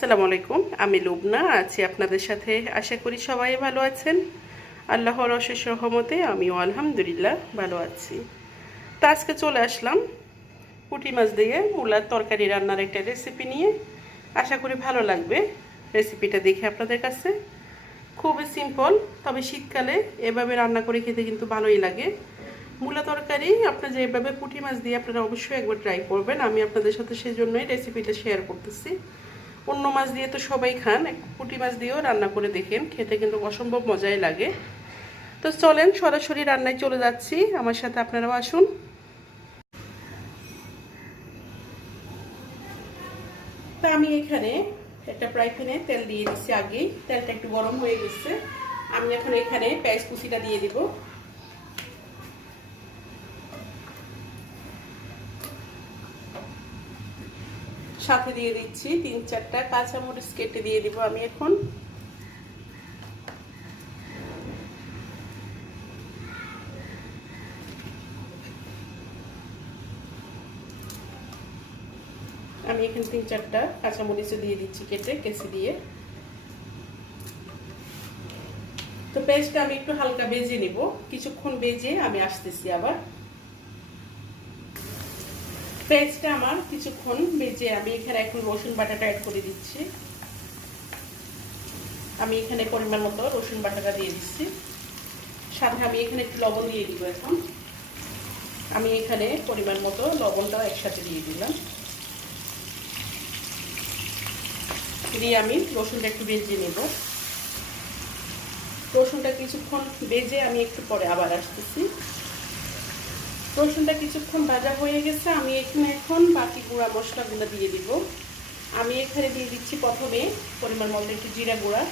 আসসালামু আলাইকুম, আমি লুবনা আছি আপনাদের সাথে। আশা করি সবাই ভালো আছেন। আল্লাহর অশেষ রহমতে আমিও আলহামদুলিল্লাহ ভালো আছি। তো আজকে চলে আসলাম পুঁটি মাছ দিয়ে মূলার তরকারি রান্নার একটা রেসিপি নিয়ে। আশা করি ভালো লাগবে রেসিপিটা দেখে আপনাদের কাছে। খুবই সিম্পল, তবে শীতকালে এভাবে রান্না করে খেতে কিন্তু ভালোই লাগে। মূলা তরকারি আপনারা যেভাবে পুঁটি মাছ দিয়ে আপনারা অবশ্যই একবার ট্রাই করবেন। আমি আপনাদের সাথে সেই জন্যই রেসিপিটা শেয়ার করতেছি। অন্য মাছ দিয়ে তো সবাই খান, পুঁটি মাছ দিয়েও রান্না করে দেখেন, খেতে কিন্তু অসম্ভব মজাই লাগে। তো চলেন সরাসরি রান্নায় চলে যাচ্ছি, আমার সাথে আপনারাও আসুন। তা আমি এখানে একটা ফ্রাই প্যানে তেল দিয়ে দিচ্ছি। আগেই তেলটা একটু গরম হয়ে গেছে। আমি এখন এখানে পেঁয়াজ কুচিটা দিয়ে দিব। সাথে দিয়ে দিচ্ছি 3-4টা কাঁচামরিচ কেটে দিয়ে দিব আমি এখন। আমি এখানে 3-4টা কাঁচামরিচ দিয়ে দিচ্ছি কেটে কেচি দিয়ে। তো পেঁয়াজটা আমি একটু হালকা ভেজে নিব, কিছুক্ষণ ভেজে আমি আসতেছি আবার। পেঁয়াজটা আমার কিছুক্ষণ ভেজে আমি এখানে এখন রসুন বাটাটা অ্যাড করে দিচ্ছি। আমি এখানে পরিমাণ মতো রসুন বাটাটা দিয়ে দিচ্ছি। সাথে আমি এখানে একটু লবণ দিয়ে দিব। এখন আমি এখানে পরিমাণ মতো লবণটাও একসাথে দিয়ে দিলাম। দিয়ে আমি রসুনটা একটু ভেজে নেব। রসুনটা কিছুক্ষণ ভেজে আমি একটু পরে আবার আসতেছি। রসুনটা কিছুক্ষণ ভাজা হয়ে গেছে। আমি এখানে এখন বাকি গুঁড়া মশলাগুলো দিয়ে দিব। আমি এখানে দিয়ে দিচ্ছি প্রথমে পরিমাণ মতো একটু জিরা গুঁড়া,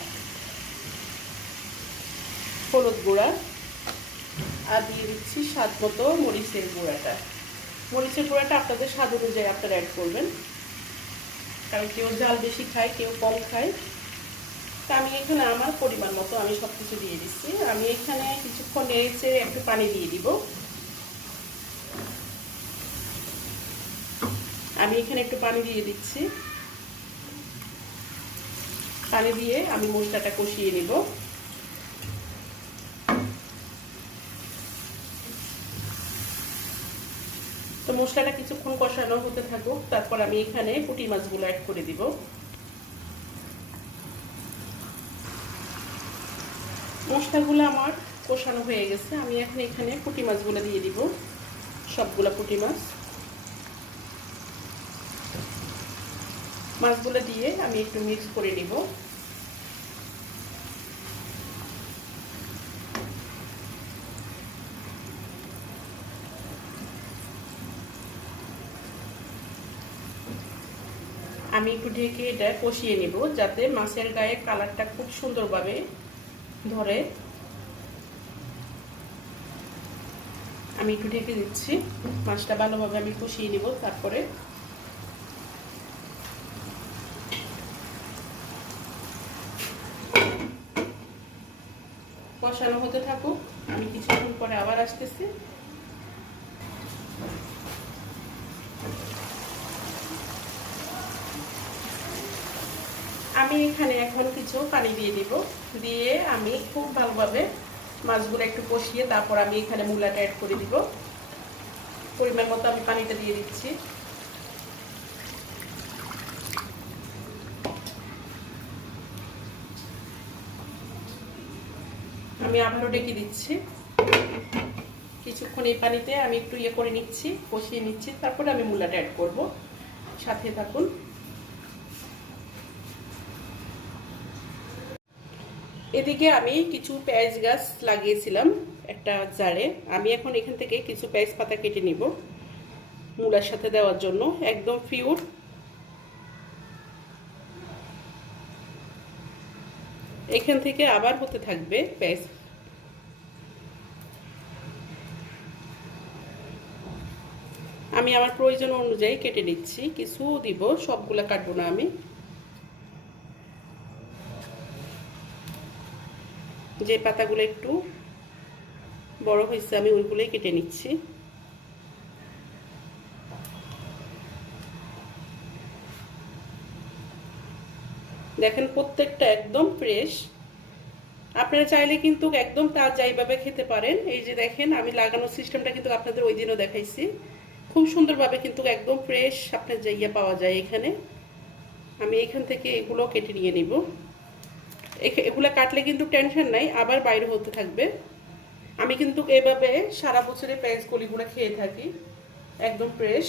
হলুদ গুঁড়া, আর দিয়ে দিচ্ছি স্বাদ মতো মরিচের গুঁড়াটা। মরিচের গুঁড়াটা আপনাদের স্বাদ অনুযায়ী আপনারা অ্যাড করবেন, কারণ কেউ ঝাল বেশি খায়, কেউ কম খায়। তা আমি এখানে আমার পরিমাণ মতো আমি সব কিছু দিয়ে দিচ্ছি। আমি এখানে কিছুক্ষণ নেড়ে একটু পানি দিয়ে দিব। আমি এখানে একটু পানি দিয়ে দিচ্ছি। পানি দিয়ে আমি মশলাটা কষিয়ে নিব। তো মশলাটা কিছুক্ষণ কষানো হতে থাকুক, তারপর আমি এখানে পুঁটি মাছগুলো অ্যাড করে দিব। মশলাগুলো আমার কষানো হয়ে গেছে। আমি এখন এখানে পুঁটি মাছগুলো দিয়ে দিব, সবগুলা পুঁটি মাছ। মাছগুলো দিয়ে আমি একটু মিক্স করে নিব। আমি একটু ঢেকে এটা কষিয়ে নিব, যাতে মাছের গায়ে কালারটা খুব সুন্দরভাবে ধরে। আমি একটু ঢেকে দিচ্ছি, মাছটা ভালোভাবে আমি কষিয়ে নিব। তারপরে কষানো হতে থাকুক, আমি কিছুক্ষণ পরে আবার আসতেছি। আমি এখানে এখন কিছু পানি দিয়ে দিব। দিয়ে আমি খুব ভালোভাবে মাছগুলো একটু কষিয়ে তারপর আমি এখানে মূলাটা অ্যাড করে দিব। পরিমাণ মতো আমি পানিটা দিয়ে দিচ্ছি। আমি আবারও ডেকে দিচ্ছি। কিছুক্ষণ এই পানিতে আমি একটু করে নিচ্ছি, কষিয়ে নিচ্ছি, তারপরে আমি মূলাটা অ্যাড করব। সাথে থাকুন। এদিকে আমি কিছু পেঁয়াজ গাছ লাগিয়েছিলাম একটা জারে। আমি এখন এখান থেকে কিছু পেঁয়াজ পাতা কেটে নিব মূলার সাথে দেওয়ার জন্য, একদম পিওর। এখান থেকে আবার হতে থাকবে পেঁয়াজ। আমি আমার প্রয়োজন অনুযায়ী কেটে নিচ্ছি, কিছু দিব, সবগুলা কাটবো না আমি। যে পাতাগুলো একটু বড় হয়েছে আমি ওইগুলোই কেটে নিচ্ছি। দেখেন প্রত্যেকটা একদম ফ্রেশ। আপনারা চাইলে কিন্তু একদম তাজা এইভাবে খেতে পারেন। এই যে দেখেন আমি লাগানোর সিস্টেমটা কিন্তু আপনাদের ওই দিনও দেখাইছি। খুব সুন্দরভাবে কিন্তু একদম ফ্রেশ আপনার জায়গা পাওয়া যায় এখানে। আমি এখান থেকে এগুলো কেটে নিয়ে নিব। এগুলো কাটলে কিন্তু টেনশন নাই, আবার বাইরে হতে থাকবে। আমি কিন্তু এভাবে সারা বছরে পেঁয়াজ কলিগুলো খেয়ে থাকি, একদম ফ্রেশ।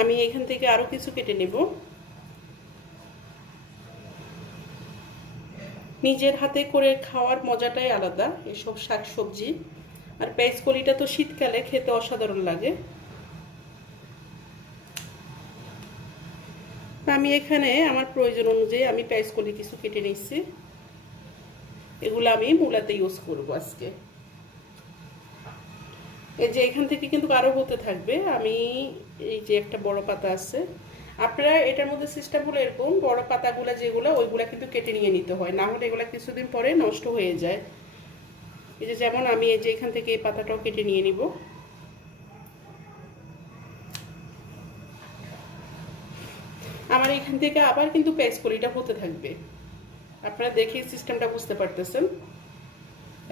আমি এখান থেকে আরো কিছু কেটে নেব। নিজের হাতে করে খাওয়ার মজাটাই আলাদা এসব শাকসবজি। আর পেঁয়াজ কলিটা তো শীতকালে খেতে অসাধারণ লাগে। আমি এখানে আমার প্রয়োজন অনুযায়ী আমি পেঁয়াজ কলি কিছু কেটে নিচ্ছি। এগুলো আমি মূলাতে ইউজ করব আজকে। এই যে এখান থেকে কিন্তু আরো হতে থাকবে। আমি এই যে একটা বড় পাতা আছে, আপনারা এটার মধ্যে সিস্টেম হলো এরকম, বড় পাতাগুলো যেগুলো ওইগুলা কিন্তু কেটে নিয়ে নিতে হয়, না হলে এগুলা কিছুদিন পরে নষ্ট হয়ে যায়। এই যে যেমন আমি এই যে এখান থেকে এই পাতাটাও কেটে নিয়ে নিব। আমার এখান থেকে আবার কিন্তু পেঁয়াজ কলিটা হতে থাকবে। আপনারা দেখে সিস্টেমটা বুঝতে পারতেছেন,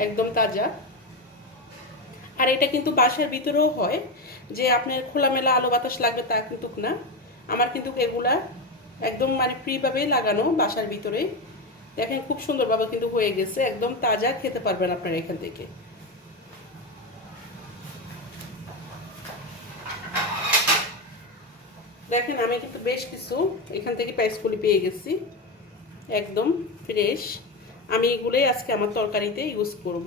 একদম তাজা। আর এটা কিন্তু বাসার ভিতরেও হয়, যে আপনার খোলামেলা আলো বাতাস লাগবে তা কিন্তু না। আমার কিন্তু এগুলা একদম মানে ফ্রিভাবেই লাগানো বাসার ভিতরে। দেখেন খুব সুন্দরভাবে কিন্তু হয়ে গেছে, একদম তাজা খেতে পারবেন আপনারা এখান থেকে। দেখেন আমি কিন্তু বেশ কিছু এখান থেকে পেঁয়াজ কলি পেয়ে গেছি, একদম ফ্রেশ। আমি এগুলোই আজকে আমার তরকারিতে ইউজ করব।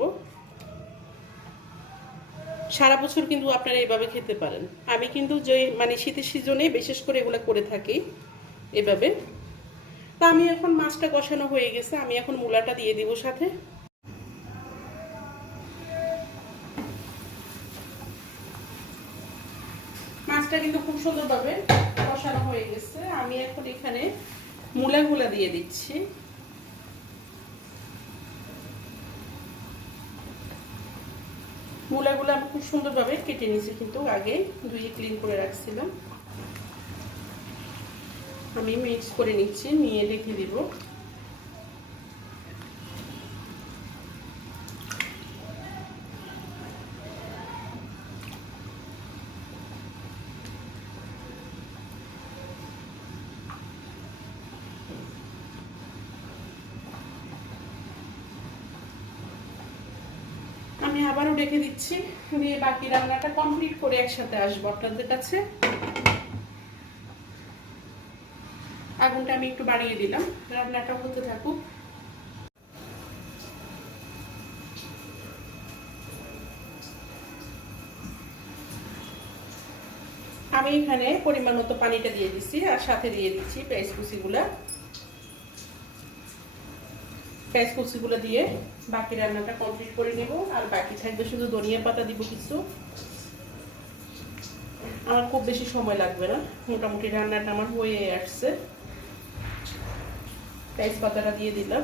সারা বছর কিন্তু আপনারা এইভাবে খেতে পারেন। আমি কিন্তু যে মানে শীতের সিজনে বিশেষ করে এগুলো করে থাকি এভাবে। তা আমি এখন মাছটা কষানো হয়ে গেছে, আমি এখন মূলাটা দিয়ে দিব সাথে। মাছটা কিন্তু খুব সুন্দরভাবে কষানো হয়ে গেছে। আমি এখন এখানে মূলাগুলা দিয়ে দিচ্ছি। মূলাগুলো আমি খুব সুন্দরভাবে কেটে নিয়েছি, কিন্তু আগে ধুয়ে ক্লিন করে রাখছিলাম। আমি মিক্স করে নিচ্ছি, নিয়ে রেখে দিব। আমি আবারও রেখে দিচ্ছি, দিয়ে বাকি রান্নাটা কমপ্লিট করে একসাথে আসবো আপনাদের কাছে। আগুনটা আমি একটু বাড়িয়ে দিলাম, রান্নাটা হতে থাকুক। আমি এখানে পরিমাণ মতো পানিটা দিয়ে দিচ্ছি, আর সাথে দিয়ে দিচ্ছি পেঁয়াজ কুচিগুলা। পেঁয়াজ কুচিগুলো দিয়ে বাকি রান্নাটা কমপ্লিট করে নেব। আর বাকি থাকবে শুধু ধনিয়া পাতা দিব কিছু। আমার খুব বেশি সময় লাগবে না, মোটামুটি রান্নাটা আমার হয়ে আসছে। পেঁয়াজ পাতাটা দিয়ে দিলাম।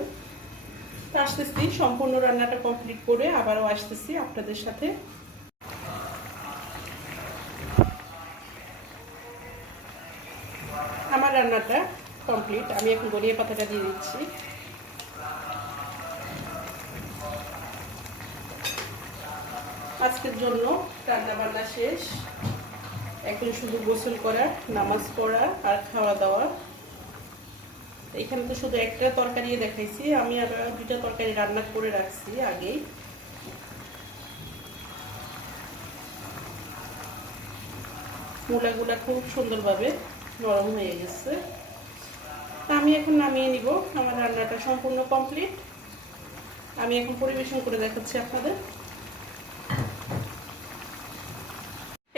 তো আসতেছি, সম্পূর্ণ রান্নাটা কমপ্লিট করে আবারও আসতেছি আপনাদের সাথে। আমার রান্নাটা কমপ্লিট, আমি এখন ধনিয়া পাতাটা দিয়ে দিচ্ছি। আজকের জন্য রান্না বান্না শেষ, এখন শুধু গোসল করা, নামাজ পড়া আর খাওয়া দাওয়া। এখানে তো শুধু একটা তরকারি দেখাইছি, আমি আর দুইটা তরকারি রান্না করে রাখছি আগেই। মূলাগুলা খুব সুন্দরভাবে নরম হয়ে গেছে। আমি এখন নামিয়ে নিব, আমার রান্নাটা সম্পূর্ণ কমপ্লিট। আমি এখন পরিবেশন করে দেখাচ্ছি আপনাদের।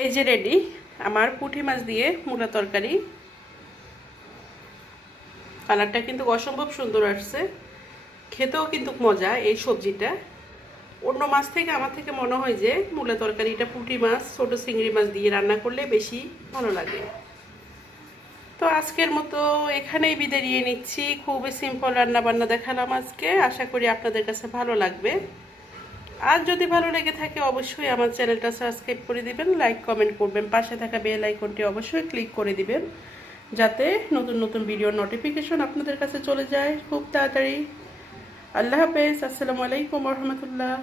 এই যে রেডি আমার পুঁটি মাছ দিয়ে মূলা তরকারি। কালারটা কিন্তু অসম্ভব সুন্দর আসছে, খেতেও কিন্তু মজা এই সবজিটা। অন্য মাছ থেকে আমার থেকে মনে হয় যে মূলা তরকারিটা পুঁটি মাছ, ছোটো চিংড়ি মাছ দিয়ে রান্না করলে বেশি ভালো লাগে। তো আজকের মতো এখানেই বিদায় নিয়ে নিচ্ছি। খুবই সিম্পল রান্না বান্না দেখালাম আজকে, আশা করি আপনাদের কাছে ভালো লাগবে। আর যদি ভালো লেগে থাকে অবশ্যই আমার চ্যানেলটা সাবস্ক্রাইব করে দিবেন, লাইক কমেন্ট করবেন, পাশে থাকা বেল আইকনটি অবশ্যই ক্লিক করে দিবেন, যাতে নতুন নতুন ভিডিওর নোটিফিকেশন আপনাদের কাছে চলে যায় খুব তাড়াতাড়ি। আল্লাহ হাফেজ। আসসালামু আলাইকুম রহমতুল্লাহ।